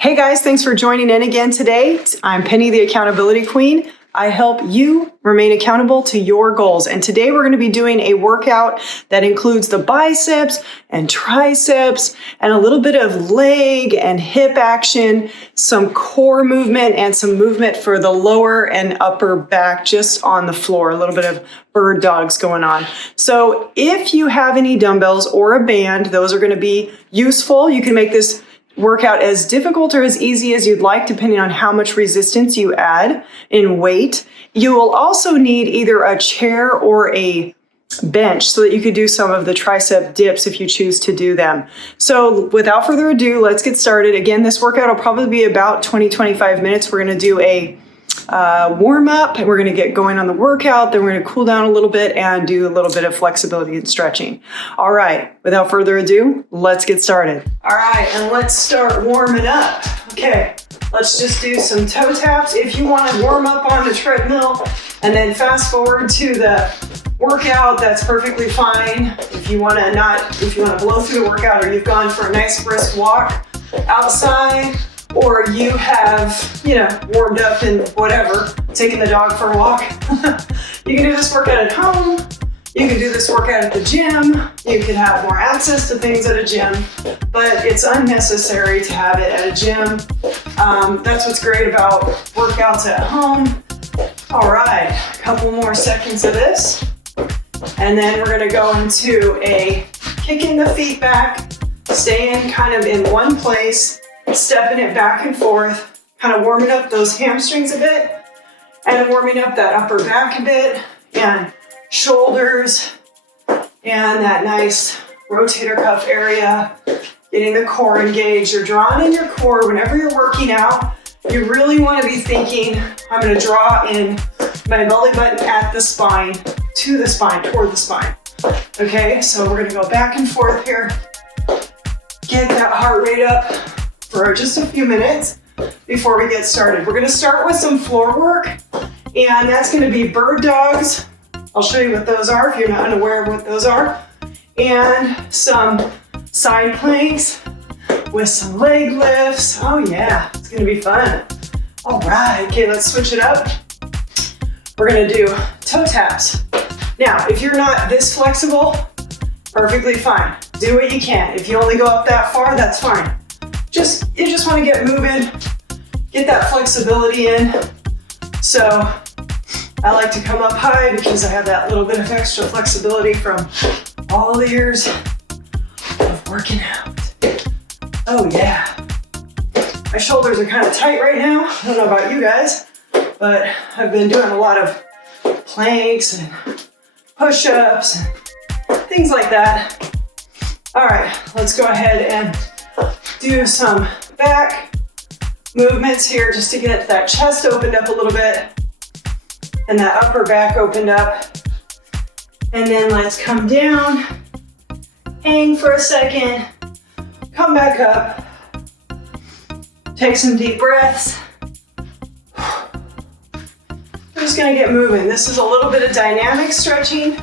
Hey guys, thanks for joining in again today. I'm Penny, the accountability queen. I help you remain accountable to your goals. And today we're going to be doing a workout that includes the biceps and triceps and a little bit of leg and hip action, some core movement and some movement for the lower and upper back just on the floor, a little bit of bird dogs going on. So if you have any dumbbells or a band, those are going to be useful. You can make this workout as difficult or as easy as you'd like, depending on how much resistance you add in weight. You will also need either a chair or a bench so that you could do some of the tricep dips if you choose to do them. So without further ado, let's get started. Again, this workout will probably be about 20-25 minutes. We're going to do a warm up, and we're going to get going on the workout. Then we're going to cool down a little bit and do a little bit of flexibility and stretching. All right, without further ado, let's get started. All right, and let's start warming up. Okay, let's just do some toe taps. If you want to warm up on the treadmill and then fast forward to the workout, that's perfectly fine. If you want to blow through the workout, or you've gone for a nice brisk walk outside, or you have, warmed up and whatever, taking the dog for a walk. You can do this workout at home. You can do this workout at the gym. You can have more access to things at a gym, but it's unnecessary to have it at a gym. That's what's great about workouts at home. All right, a couple more seconds of this. And then we're gonna go into a kicking the feet back, staying kind of in one place, stepping it back and forth, kind of warming up those hamstrings a bit, and warming up that upper back a bit, and shoulders, and that nice rotator cuff area, getting the core engaged. You're drawing in your core whenever you're working out. You really want to be thinking, I'm going to draw in my belly button at the spine, to the spine, toward the spine. Okay, so we're going to go back and forth here. Get that heart rate up for just a few minutes before we get started. We're going to start with some floor work, and that's going to be bird dogs. I'll show you what those are if you're not unaware of what those are, and some side planks with some leg lifts. Oh yeah, it's going to be fun. All right, okay, let's switch it up. We're going to do toe taps. Now, if you're not this flexible, perfectly fine. Do what you can. If you only go up that far, that's fine. You just want to get moving, get that flexibility in. So I like to come up high because I have that little bit of extra flexibility from all the years of working out. Oh yeah. My shoulders are kind of tight right now. I don't know about you guys, but I've been doing a lot of planks and push-ups and things like that. All right, let's go ahead and do some back movements here just to get that chest opened up a little bit and that upper back opened up. And then let's come down, hang for a second, come back up, take some deep breaths. We're just gonna get moving. This is a little bit of dynamic stretching.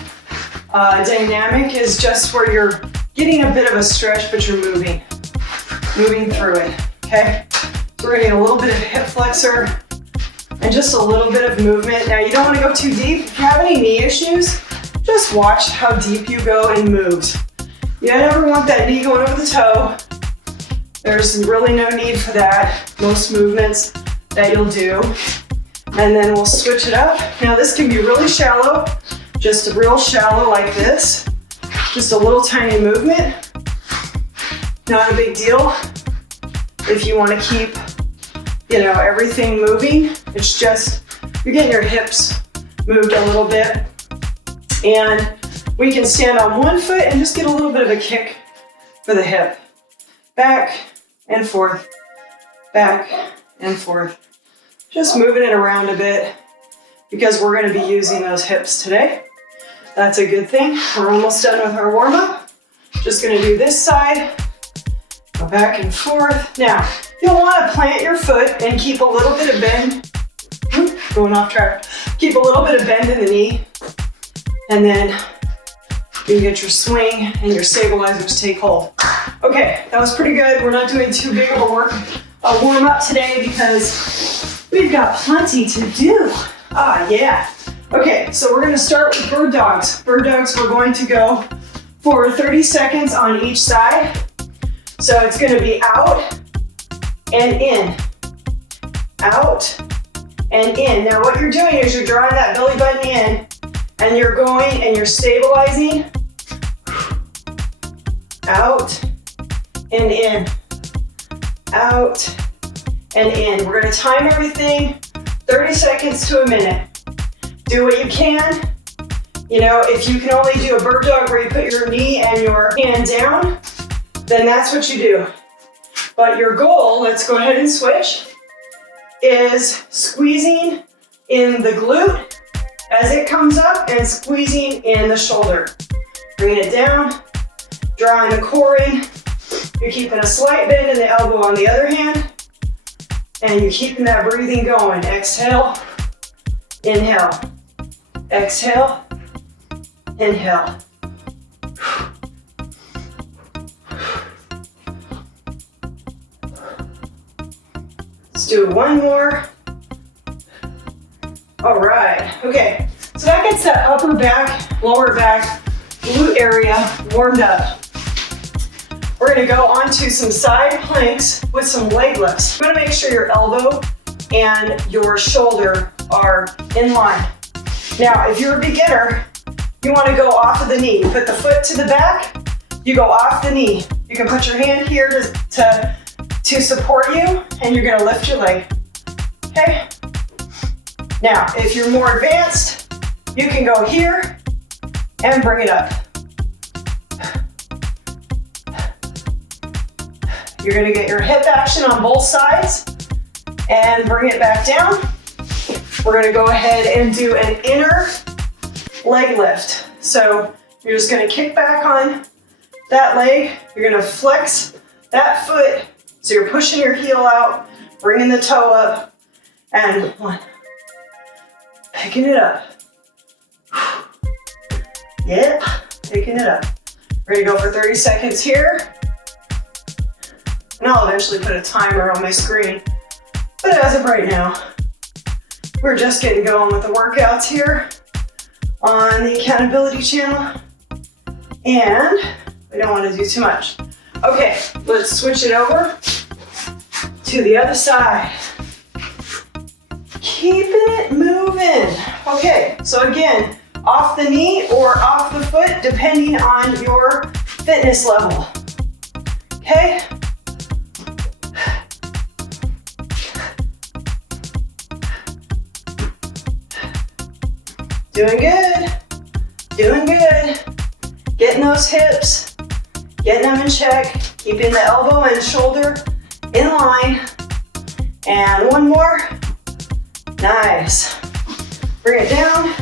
Dynamic is just where you're getting a bit of a stretch, but you're moving through it, okay? So we're getting a little bit of hip flexor and just a little bit of movement. Now you don't want to go too deep. If you have any knee issues, just watch how deep you go and moves. You never want that knee going over the toe. There's really no need for that. Most movements that you'll do. And then we'll switch it up. Now this can be really shallow, just real shallow like this. Just a little tiny movement. Not a big deal if you want to keep, everything moving. It's just, you're getting your hips moved a little bit. And we can stand on one foot and just get a little bit of a kick for the hip. Back and forth, back and forth. Just moving it around a bit because we're going to be using those hips today. That's a good thing. We're almost done with our warm up. Just going to do this side. Go back and forth. Now, you'll want to plant your foot and keep a little bit of bend. Going off track. Keep a little bit of bend in the knee. And then you get your swing and your stabilizers take hold. Okay, that was pretty good. We're not doing too big of a a warm up today because we've got plenty to do. Ah, yeah. Okay, so we're gonna start with bird dogs. Bird dogs, we're going to go for 30 seconds on each side. So it's gonna be out and in, out and in. Now what you're doing is you're drawing that belly button in and you're going and you're stabilizing, out and in, out and in. We're gonna time everything 30 seconds to a minute. Do what you can. You know, if you can only do a bird dog where you put your knee and your hand down, then that's what you do. But your goal, let's go ahead and switch, is squeezing in the glute as it comes up and squeezing in the shoulder. Bringing it down, drawing the core in. You're keeping a slight bend in the elbow on the other hand, and you're keeping that breathing going. Exhale, inhale, exhale, inhale. Let's do one more. All right, okay. So that gets that upper back, lower back, glute area warmed up. We're gonna go onto some side planks with some leg lifts. You wanna make sure your elbow and your shoulder are in line. Now, if you're a beginner, you wanna go off of the knee. You put the foot to the back, you go off the knee. You can put your hand here to support you, and you're gonna lift your leg, okay? Now, if you're more advanced, you can go here and bring it up. You're gonna get your hip action on both sides and bring it back down. We're gonna go ahead and do an inner leg lift. So you're just gonna kick back on that leg. You're gonna flex that foot. So you're pushing your heel out, bringing the toe up, and one. Picking it up. Yep, picking it up. We're gonna go for 30 seconds here. And I'll eventually put a timer on my screen. But as of right now, we're just getting going with the workouts here on the accountability channel. And we don't want to do too much. Okay, let's switch it over to the other side. Keeping it moving. Okay, so again, off the knee or off the foot, depending on your fitness level. Okay? Doing good, doing good. Getting those hips, getting them in check, keeping the elbow and shoulder in line. And one more. Nice. Bring it down.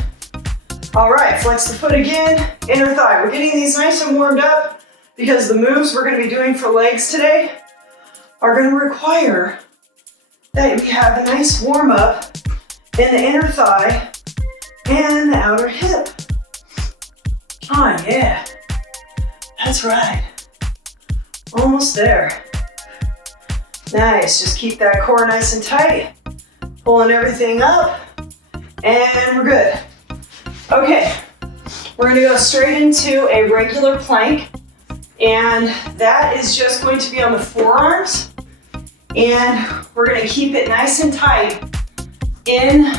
All right, flex the foot again, inner thigh. We're getting these nice and warmed up because the moves we're gonna be doing for legs today are gonna require that we have a nice warm up in the inner thigh and the outer hip. Oh yeah, that's right. Almost there. Nice, just keep that core nice and tight. Pulling everything up, and we're good. Okay, we're gonna go straight into a regular plank, and that is just going to be on the forearms, and we're gonna keep it nice and tight in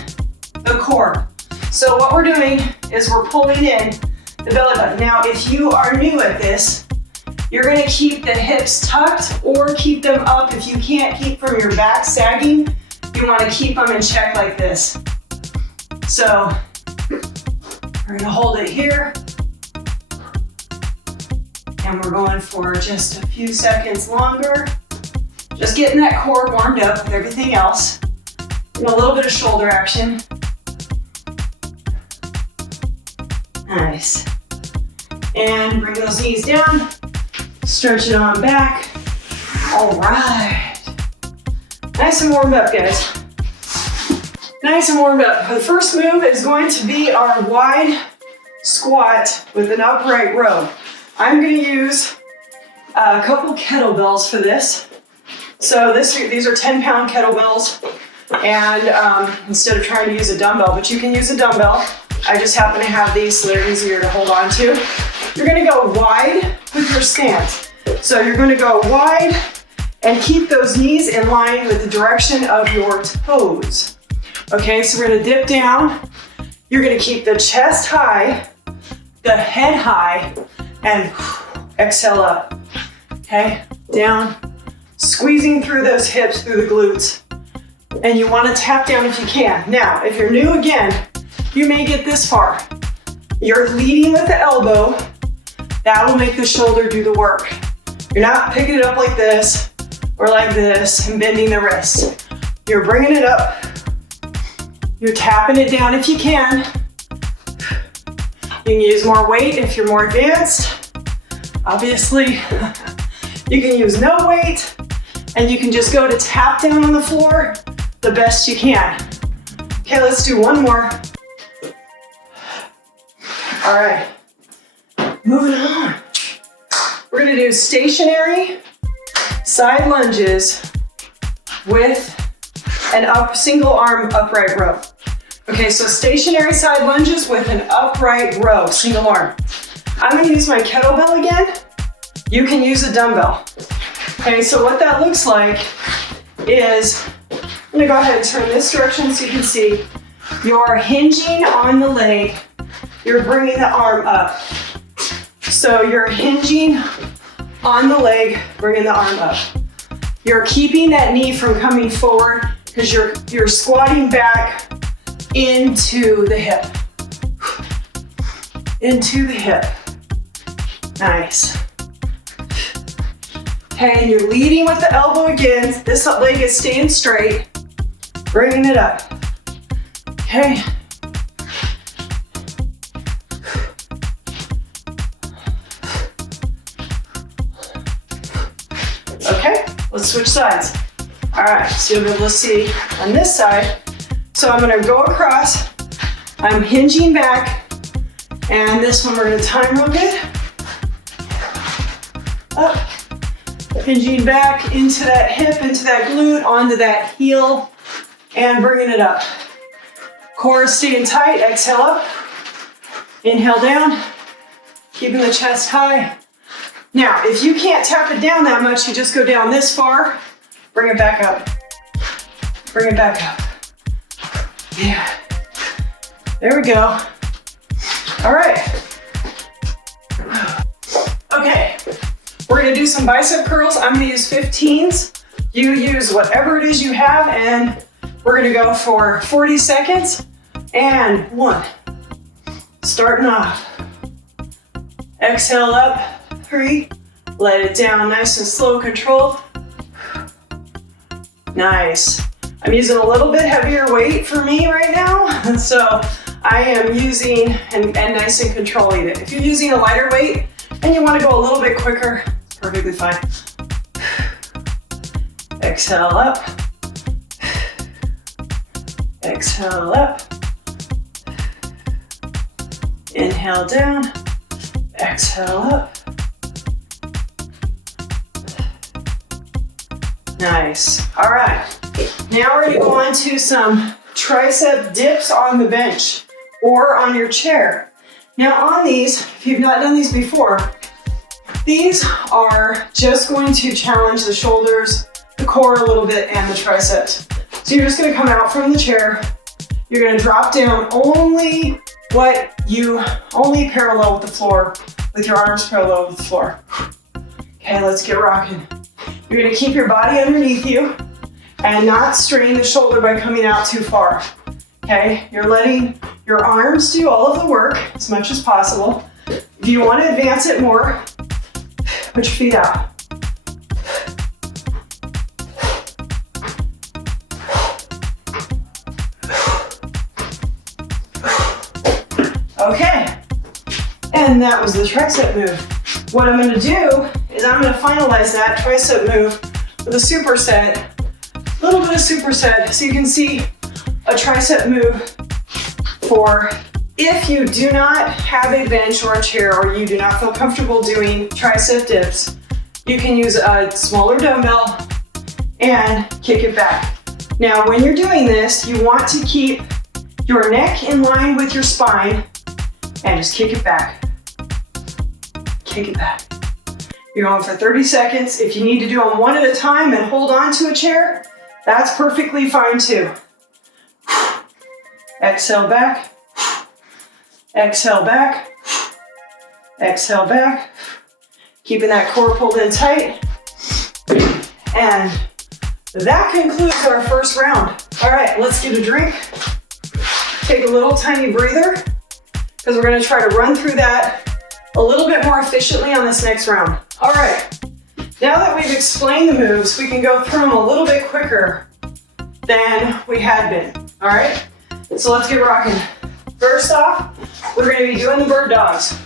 the core. So what we're doing is we're pulling in the belly button. Now, if you are new at this, you're gonna keep the hips tucked or keep them up. If you can't keep from your back sagging, you wanna keep them in check like this. So, we're gonna hold it here. And we're going for just a few seconds longer. Just getting that core warmed up with everything else. And a little bit of shoulder action. Nice. And bring those knees down. Stretch it on back. All right. Nice and warmed up, guys. Nice and warmed up. The first move is going to be our wide squat with an upright row. I'm going to use a couple kettlebells for this. So these are 10-pound kettlebells, and instead of trying to use a dumbbell, but you can use a dumbbell. I just happen to have these so they're easier to hold on to. You're gonna go wide with your stance. So you're gonna go wide and keep those knees in line with the direction of your toes. Okay, so we're gonna dip down. You're gonna keep the chest high, the head high, and exhale up. Okay, down, squeezing through those hips, through the glutes. And you wanna tap down if you can. Now, if you're new again, you may get this far. You're leading with the elbow. That will make the shoulder do the work. You're not picking it up like this or like this and bending the wrist. You're bringing it up. You're tapping it down if you can. You can use more weight if you're more advanced. Obviously, you can use no weight, and you can just go to tap down on the floor the best you can. Okay, let's do one more. All right, moving on. We're gonna do stationary side lunges with an single arm upright row. Okay, so stationary side lunges with an upright row, single arm. I'm gonna use my kettlebell again. You can use a dumbbell. Okay, so what that looks like is, I'm gonna go ahead and turn this direction so you can see. You're hinging on the leg. You're bringing the arm up. So you're hinging on the leg, bringing the arm up. You're keeping that knee from coming forward because you're squatting back into the hip. Into the hip. Nice. Okay, and you're leading with the elbow again. This leg is staying straight. Bringing it up. Okay. Okay, let's switch sides. All right, so you'll be able to see on this side. So I'm gonna go across, I'm hinging back, and this one we're gonna time real good. Up, hinging back into that hip, into that glute, onto that heel, and bringing it up. Core is staying tight, exhale up. Inhale down, keeping the chest high. Now, if you can't tap it down that much, you just go down this far, bring it back up. Bring it back up. Yeah. There we go. All right. Okay, we're gonna do some bicep curls. I'm gonna use 15s. You use whatever it is you have, and we're gonna go for 40 seconds. And 1. Starting off. Exhale up. 3. Let it down, nice and slow, controlled. Nice. I'm using a little bit heavier weight for me right now, so I am using, and nice and controlling it. If you're using a lighter weight and you want to go a little bit quicker, it's perfectly fine. Exhale up. Exhale up. Inhale down. Exhale up. Nice. All right. Now we're going to go on to some tricep dips on the bench or on your chair. Now on these, if you've not done these before, these are just going to challenge the shoulders, the core a little bit, and the triceps. So you're just going to come out from the chair. You're going to drop down only parallel with the floor, with your arms parallel with the floor. Okay, let's get rocking. You're gonna keep your body underneath you and not strain the shoulder by coming out too far. Okay, you're letting your arms do all of the work as much as possible. If you want to advance it more, put your feet out. Okay, and that was the tricep move. What I'm gonna do is I'm gonna finalize that tricep move with a superset, a little bit of superset, so you can see a tricep move for if you do not have a bench or a chair, or you do not feel comfortable doing tricep dips, you can use a smaller dumbbell and kick it back. Now, when you're doing this, you want to keep your neck in line with your spine and just kick it back. Kick it back. You're going for 30 seconds. If you need to do them one at a time and hold on to a chair, that's perfectly fine too. Exhale back. Exhale back. Exhale back. Keeping that core pulled in tight. And that concludes our first round. All right, let's get a drink. Take a little tiny breather because we're gonna try to run through that a little bit more efficiently on this next round. All right, now that we've explained the moves, we can go through them a little bit quicker than we had been, all right? So let's get rocking. First off, we're gonna be doing the bird dogs.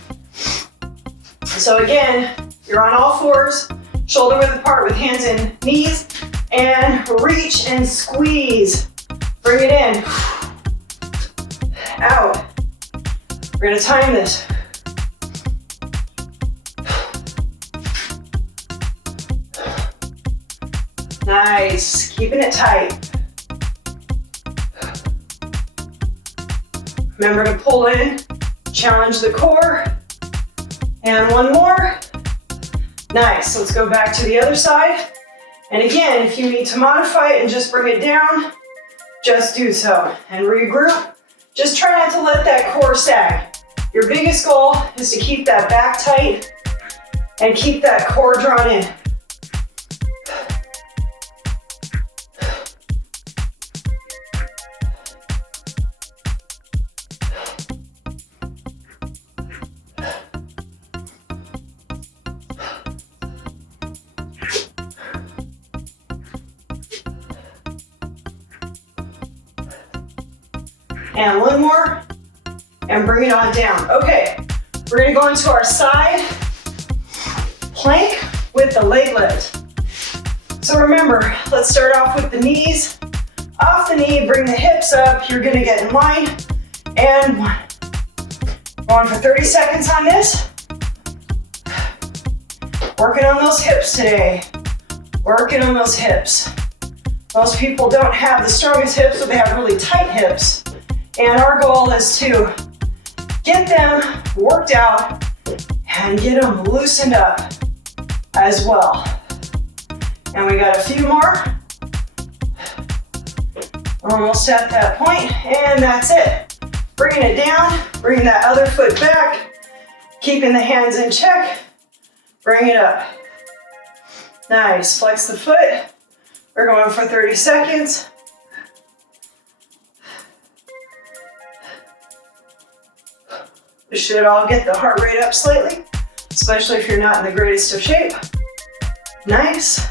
So again, you're on all fours, shoulder width apart with hands and knees, and reach and squeeze. Bring it in. Out. We're gonna time this. Nice, keeping it tight. Remember to pull in, challenge the core. And one more. Nice, let's go back to the other side. And again, if you need to modify it and just bring it down, just do so. And regroup. Just try not to let that core sag. Your biggest goal is to keep that back tight and keep that core drawn in. And one more, and bring it on down. Okay, we're gonna go into our side plank with the leg lift. So remember, let's start off with the knees. Off the knee, bring the hips up. You're gonna get in line, and one. Going for 30 seconds on this. Working on those hips today. Working on those hips. Most people don't have the strongest hips, so they have really tight hips. And our goal is to get them worked out and get them loosened up as well. And we got a few more. Almost at that point, and that's it. Bringing it down, bringing that other foot back, keeping the hands in check, bring it up. Nice, flex the foot. We're going for 30 seconds. This should all get the heart rate up slightly, especially if you're not in the greatest of shape. Nice.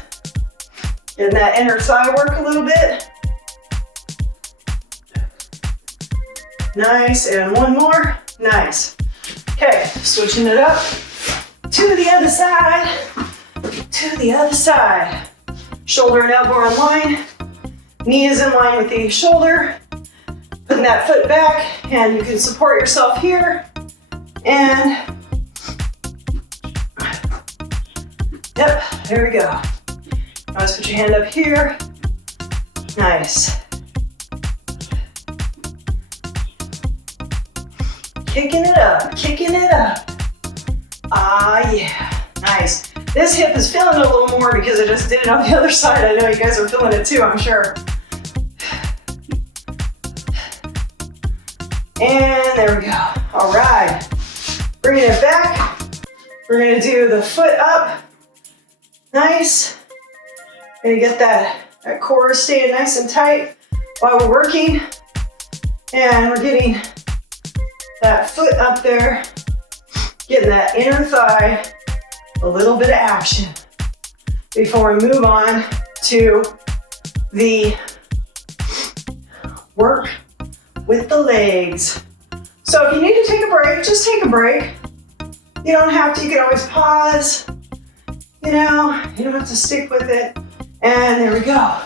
Getting that inner thigh work a little bit. Nice, and one more. Nice. Okay, switching it up to the other side, to the other side. Shoulder and elbow are in line. Knee is in line with the shoulder. Putting that foot back, and you can support yourself here. And, yep, there we go. Now let's put your hand up here. Nice. Kicking it up, kicking it up. Ah, yeah, nice. This hip is feeling it a little more because I just did it on the other side. I know you guys are feeling it too, I'm sure. And there we go. All right. Bringing it back. We're gonna do the foot up. Nice. Gonna get that core staying nice and tight while we're working. And we're getting that foot up there, getting that inner thigh, a little bit of action before we move on to the work with the legs. So if you need to take a break, just take a break. You don't have to, you can always pause. You know, you don't have to stick with it. And there we go.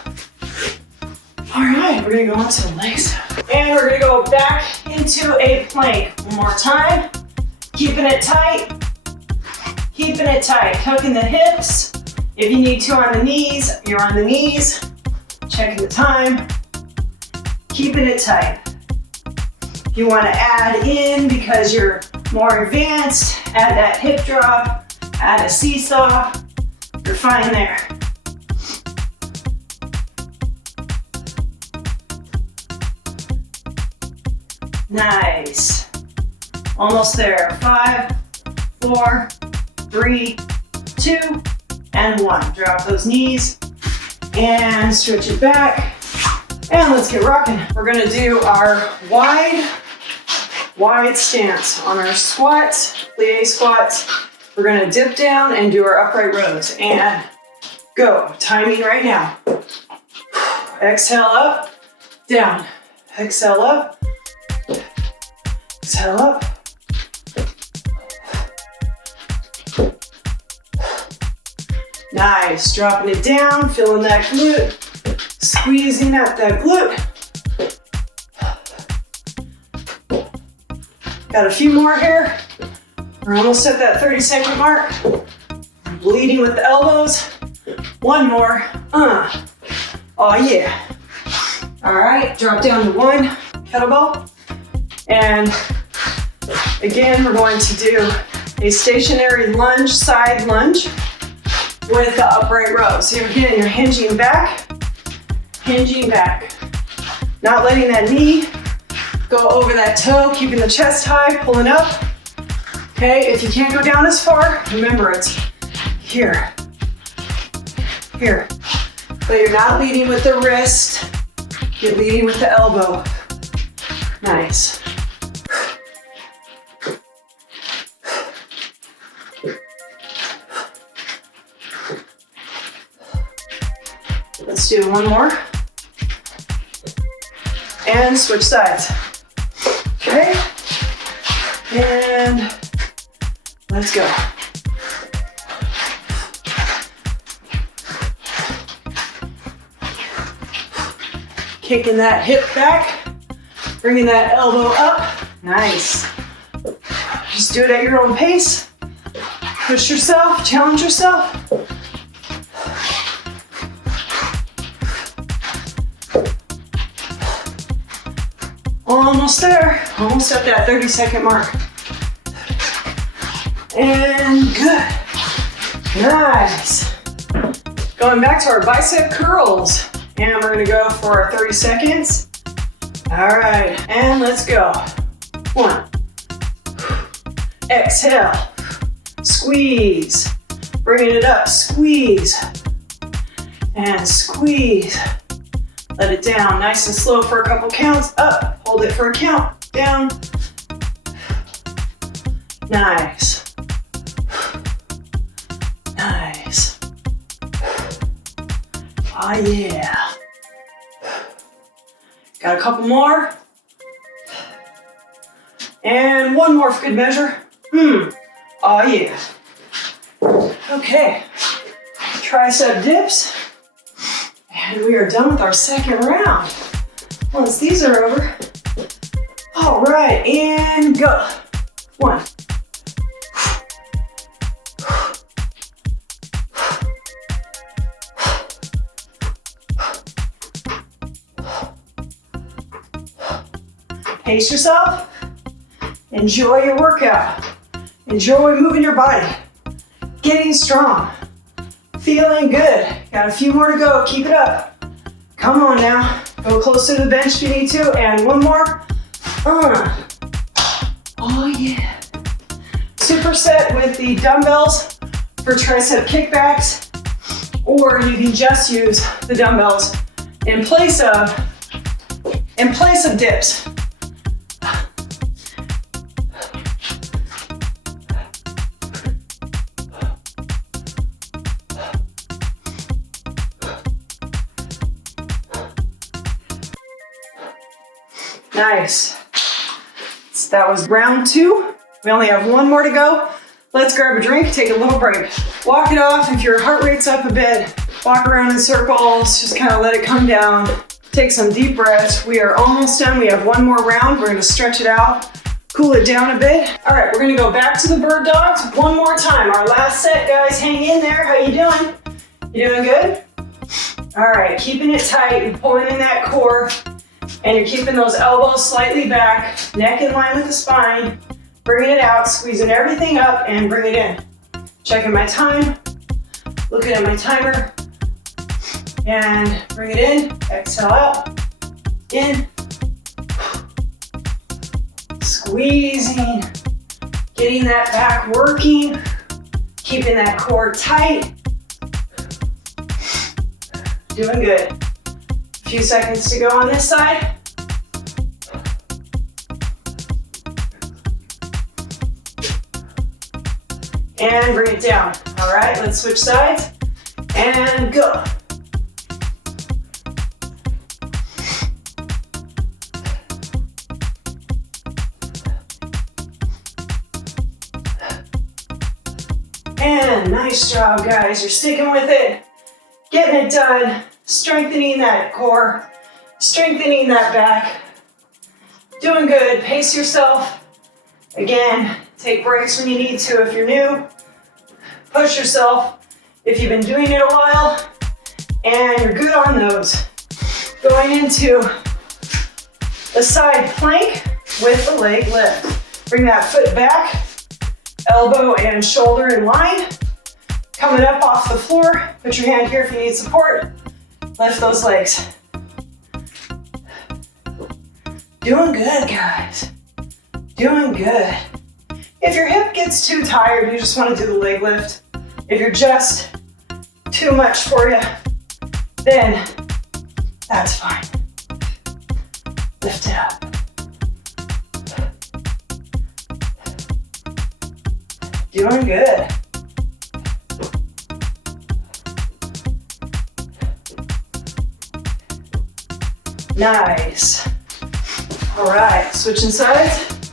All right, we're gonna go on to the legs. And we're gonna go back into a plank. One more time. Keeping it tight. Keeping it tight. Hooking the hips If you need to on the knees, you're on the knees. Checking the time. Keeping it tight. If you want to add in because you're more advanced, add that hip drop, add a seesaw. You're fine there. Nice. Almost there. 5, 4, 3, 2, and 1. Drop those knees and stretch it back. And let's get rocking. We're gonna do our wide stance on our squats, plie squats. We're gonna dip down and do our upright rows. And go. Timing right now. Exhale up, down. Exhale up, exhale up. Nice. Dropping it down, feeling that glute. Squeezing out that glute. Got a few more here. We're almost at that 30-second mark. Bleeding with the elbows. One more. Oh yeah. All right, drop down to 1 kettlebell. And again, we're going to do a stationary lunge, side lunge with the upright row. So again, you're hinging back. Not letting that knee go over that toe, keeping the chest high, pulling up. Okay, if you can't go down as far, remember it's here. But you're not leading with the wrist, you're leading with the elbow. Nice. Let's do one more. And switch sides. Okay. And let's go. Kicking that hip back, bringing that elbow up. Nice. Just do it at your own pace. Push yourself, challenge yourself. Almost there, almost at that 30-second mark. And good, nice. Going back to our bicep curls. And we're gonna go for our 30 seconds. All right, and let's go. 1, exhale, squeeze. Bringing it up, squeeze. And squeeze. Let it down, nice and slow for a couple counts. Up, hold it for a count. Down. Nice. Nice. Oh yeah. Got a couple more. And one more for good measure. Oh yeah. Okay. Tricep dips. And we are done with our second round. Once these are over, all right, and go. 1. Pace yourself. Enjoy your workout. Enjoy moving your body. Getting strong. Feeling good. Got a few more to go. Keep it up. Come on now. Go close to the bench if you need to. And one more. Oh yeah. Superset with the dumbbells for tricep kickbacks, or you can just use the dumbbells in place of dips. Nice. So that was round 2. We only have one more to go. Let's grab a drink, take a little break. Walk it off. If your heart rate's up a bit, walk around in circles, just kind of let it come down. Take some deep breaths. We are almost done. We have one more round. We're gonna stretch it out, cool it down a bit. All right, we're gonna go back to the bird dogs one more time. Our last set, guys, hang in there. How you doing? You doing good? All right, keeping it tight, you're pulling in that core, and you're keeping those elbows slightly back, neck in line with the spine, bringing it out, squeezing everything up, and bring it in. Checking my time, looking at my timer, and bring it in, exhale out, in, squeezing, getting that back working, keeping that core tight. Doing good. A few seconds to go on this side. And bring it down. All right, let's switch sides and go. And nice job, guys. You're sticking with it. Getting it done, strengthening that core, strengthening that back. Doing good, pace yourself. Again, take breaks when you need to if you're new. Push yourself if you've been doing it a while. And you're good on those. Going into the side plank with the leg lift. Bring that foot back, elbow and shoulder in line. Coming up off the floor, put your hand here if you need support. Lift those legs. Doing good, guys. Doing good. If your hip gets too tired, you just want to do the leg lift. If you're just too much for you, then that's fine. Lift it up. Doing good. Nice. All right, switching sides.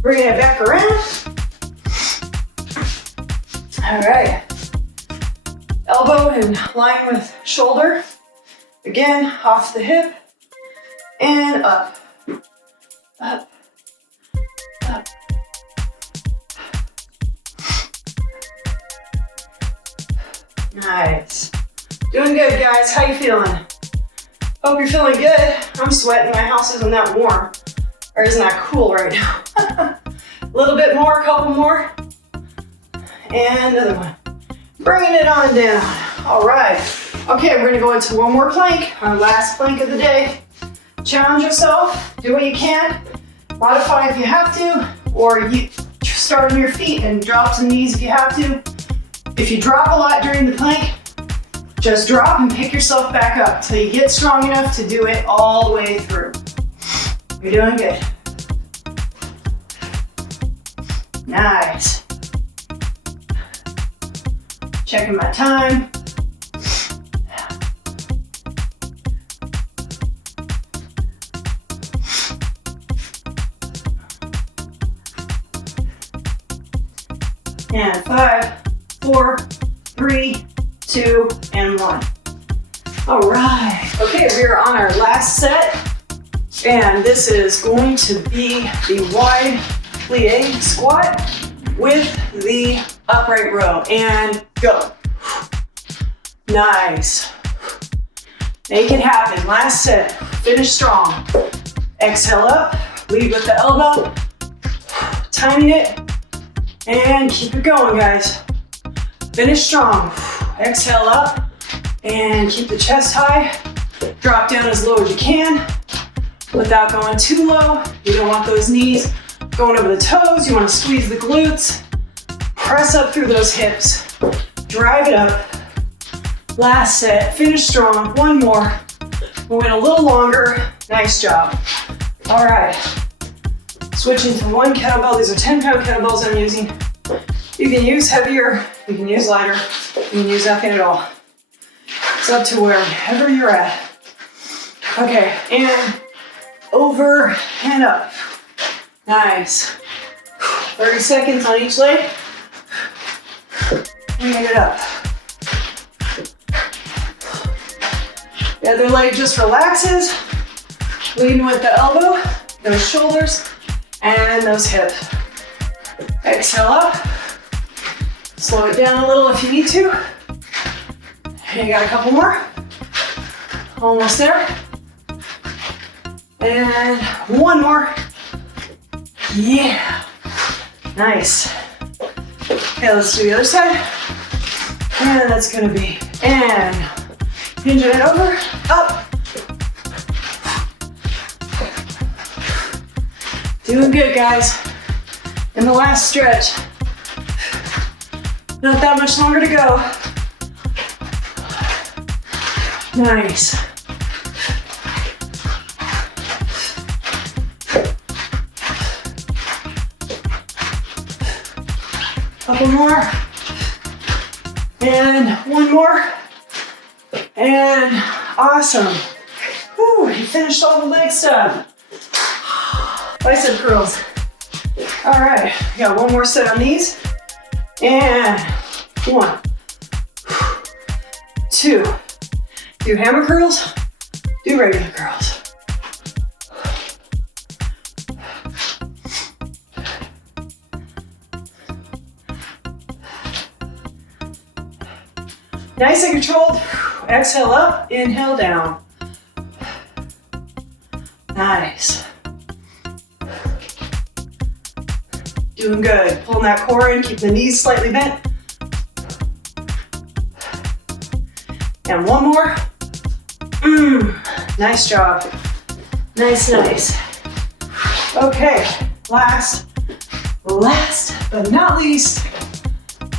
Bringing it back around. All right. Elbow in line with shoulder. Again, off the hip and up. Up. Up. Nice. Doing good, guys. How you feeling? Hope you're feeling good. I'm sweating. My house isn't that warm, or isn't that cool right now. A little bit more, a couple more. And another one. Bringing it on down. All right. Okay, we're gonna go into one more plank, our last plank of the day. Challenge yourself, do what you can. Modify if you have to, or you start on your feet and drop some knees if you have to. If you drop a lot during the plank, just drop and pick yourself back up till you get strong enough to do it all the way through. You're doing good. Nice. Checking my time. And 5, 4, 3, 2, and 1. All right. Okay, we are on our last set, and this is going to be the wide plie squat with the upright row. And go. Nice. Make it happen. Last set. Finish strong. Exhale up. Lead with the elbow. Timing it. And keep it going, guys. Finish strong. Exhale up and keep the chest high. Drop down as low as you can without going too low. You don't want those knees going over the toes. You want to squeeze the glutes. Press up through those hips. Drive it up. Last set. Finish strong. One more. We went a little longer. Nice job. All right. Switching to one kettlebell. These are 10-pound kettlebells I'm using. You can use heavier, you can use lighter, you can use nothing at all. It's up to wherever you're at. Okay, and over and up. Nice. 30 seconds on each leg. Bring it up. The other leg just relaxes. Leading with the elbow, those shoulders, and those hips. Exhale up. Slow it down a little if you need to. Okay, got a couple more. Almost there. And one more. Yeah. Nice. Okay, let's do the other side. And that's gonna be, and hinge it over, up. Doing good, guys. In the last stretch. Not that much longer to go. Nice. Couple more. And one more. And awesome. Whew, you finished all the leg stuff. Bicep curls. All right, we got one more set on these. And 1, 2. Do hammer curls, do regular curls. Nice and controlled. Exhale up, inhale down. Nice. Doing good. Pulling that core in, keep the knees slightly bent. And one more. Nice job. Nice, nice. Okay, last but not least,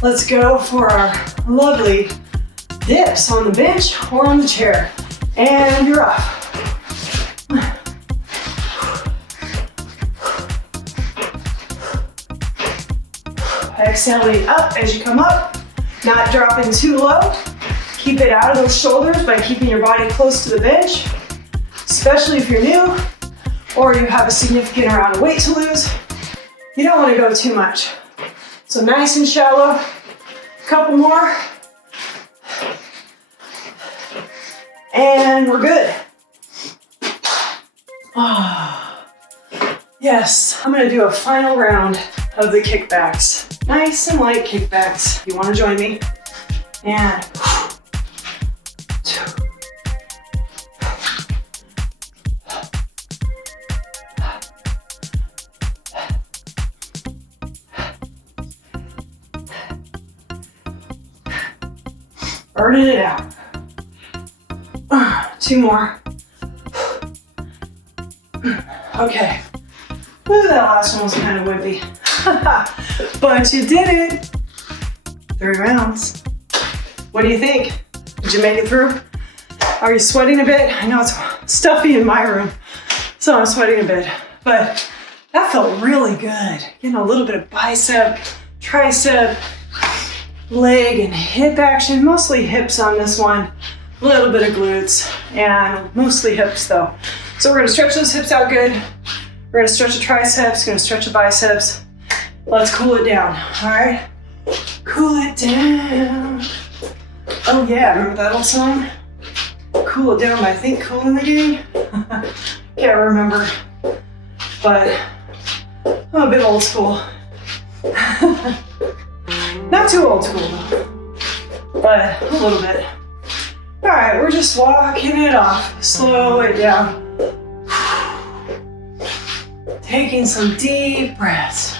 let's go for our lovely dips on the bench or on the chair. And you're off. Exhaling up as you come up, not dropping too low. Keep it out of those shoulders by keeping your body close to the bench, especially if you're new or you have a significant amount of weight to lose. You don't want to go too much. So nice and shallow. Couple more. And we're good. Oh, yes, I'm gonna do a final round of the kickbacks. Nice and light kickbacks. You wanna join me? And 2. Burning it out. 2 more. Okay. Ooh, that last one was kind of wimpy. But you did it. 3 rounds. What do you think? Did you make it through? Are you sweating a bit? I know it's stuffy in my room, so I'm sweating a bit. But that felt really good. Getting a little bit of bicep, tricep, leg, and hip action. Mostly hips on this one. A little bit of glutes, and mostly hips though. So we're gonna stretch those hips out good. We're gonna stretch the triceps, gonna stretch the biceps. Let's cool it down, all right? Cool it down. Oh yeah, remember that old song? Cool it down by, I think, Kool and the Gang? Can't remember, but I'm a bit old school. Not too old school though, but a little bit. All right, we're just walking it off. Slow it down. Taking some deep breaths.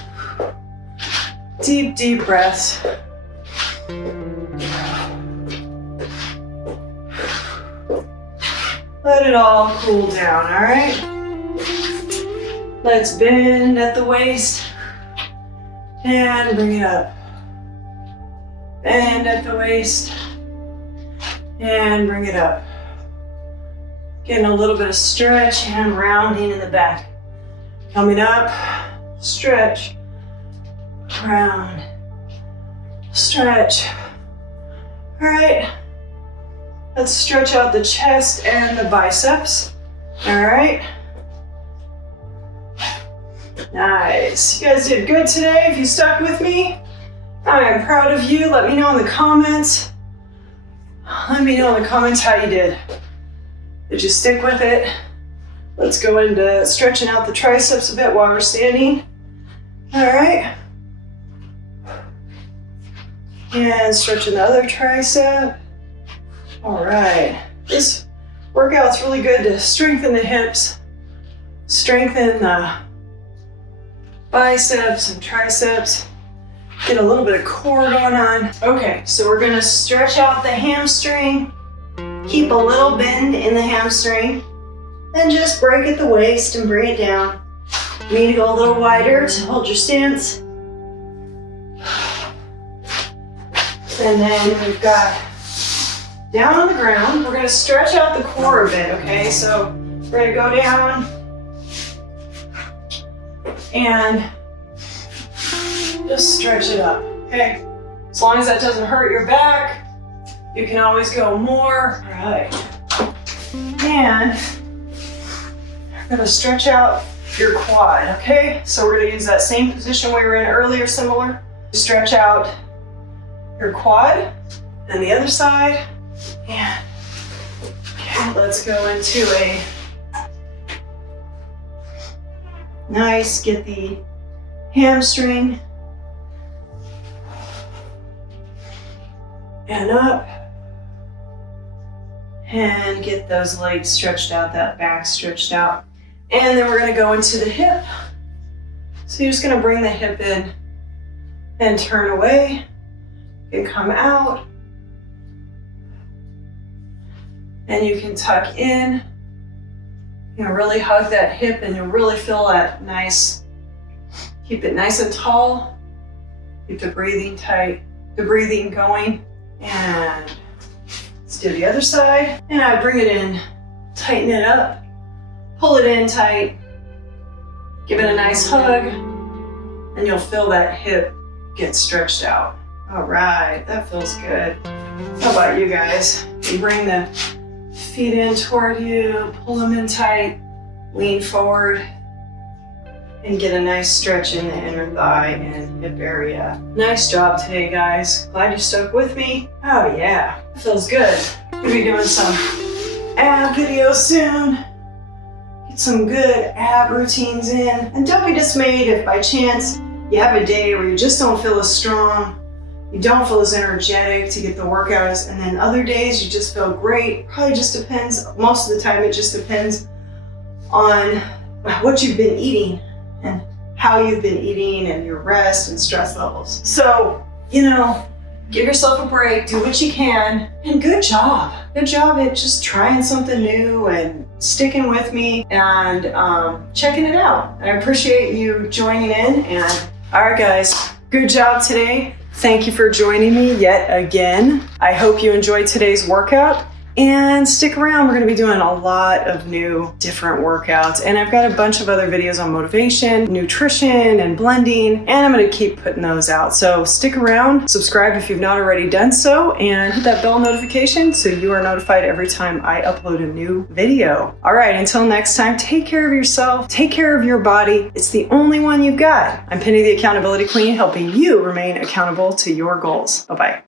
Deep, deep breaths. Let it all cool down, all right? Let's bend at the waist and bring it up. Bend at the waist and bring it up. Getting a little bit of stretch and rounding in the back. Coming up, stretch, round, stretch. All right, let's stretch out the chest and the biceps. All right. Nice, you guys did good today. If you stuck with me, I am proud of you. Let me know in the comments. Let me know in the comments how you did. Did you stick with it? Let's go into stretching out the triceps a bit while we're standing. All right. And stretching the other tricep. All right, this workout's really good to strengthen the hips, strengthen the biceps and triceps, get a little bit of core going on. Okay, so we're gonna stretch out the hamstring, keep a little bend in the hamstring, then just break at the waist and bring it down. You need to go a little wider to hold your stance. And then we've got down on the ground. We're gonna stretch out the core a bit, okay? So we're gonna go down and just stretch it up, okay? As long as that doesn't hurt your back, you can always go more. All right. And we're gonna stretch out your quad, okay? So we're gonna use that same position we were in earlier, similar. Stretch out your quad and the other side. And okay, let's go into a nice, get the hamstring and up, and get those legs stretched out, that back stretched out. And then we're gonna go into the hip. So you're just gonna bring the hip in and turn away and come out. And you can tuck in, you know, really hug that hip, and you'll really feel that nice, keep it nice and tall. Keep the breathing tight, the breathing going. And let's do the other side. And I bring it in, tighten it up, pull it in tight, give it a nice hug, and you'll feel that hip get stretched out. All right, that feels good. How about you guys? You bring the feet in toward you, pull them in tight, lean forward, and get a nice stretch in the inner thigh and hip area. Nice job today, guys. Glad you stuck with me. Oh yeah, feels good. We'll be doing some ab videos soon. Get some good ab routines in. And don't be dismayed if by chance you have a day where you just don't feel as strong, you don't feel as energetic to get the workouts, and then other days you just feel great. Probably just depends, most of the time it just depends on what you've been eating and how you've been eating and your rest and stress levels. So, you know, give yourself a break, do what you can, and good job. Good job at just trying something new and sticking with me and checking it out. I appreciate you joining in. And all right, guys, good job today. Thank you for joining me yet again. I hope you enjoyed today's workout. And stick around, we're gonna be doing a lot of new different workouts, and I've got a bunch of other videos on motivation, nutrition, and blending, and I'm gonna keep putting those out. So stick around, subscribe if you've not already done so, and hit that bell notification so you are notified every time I upload a new video. All right, until next time, take care of yourself, take care of your body. It's the only one you've got. I'm Penny, the Accountability Queen, helping you remain accountable to your goals. Bye-bye.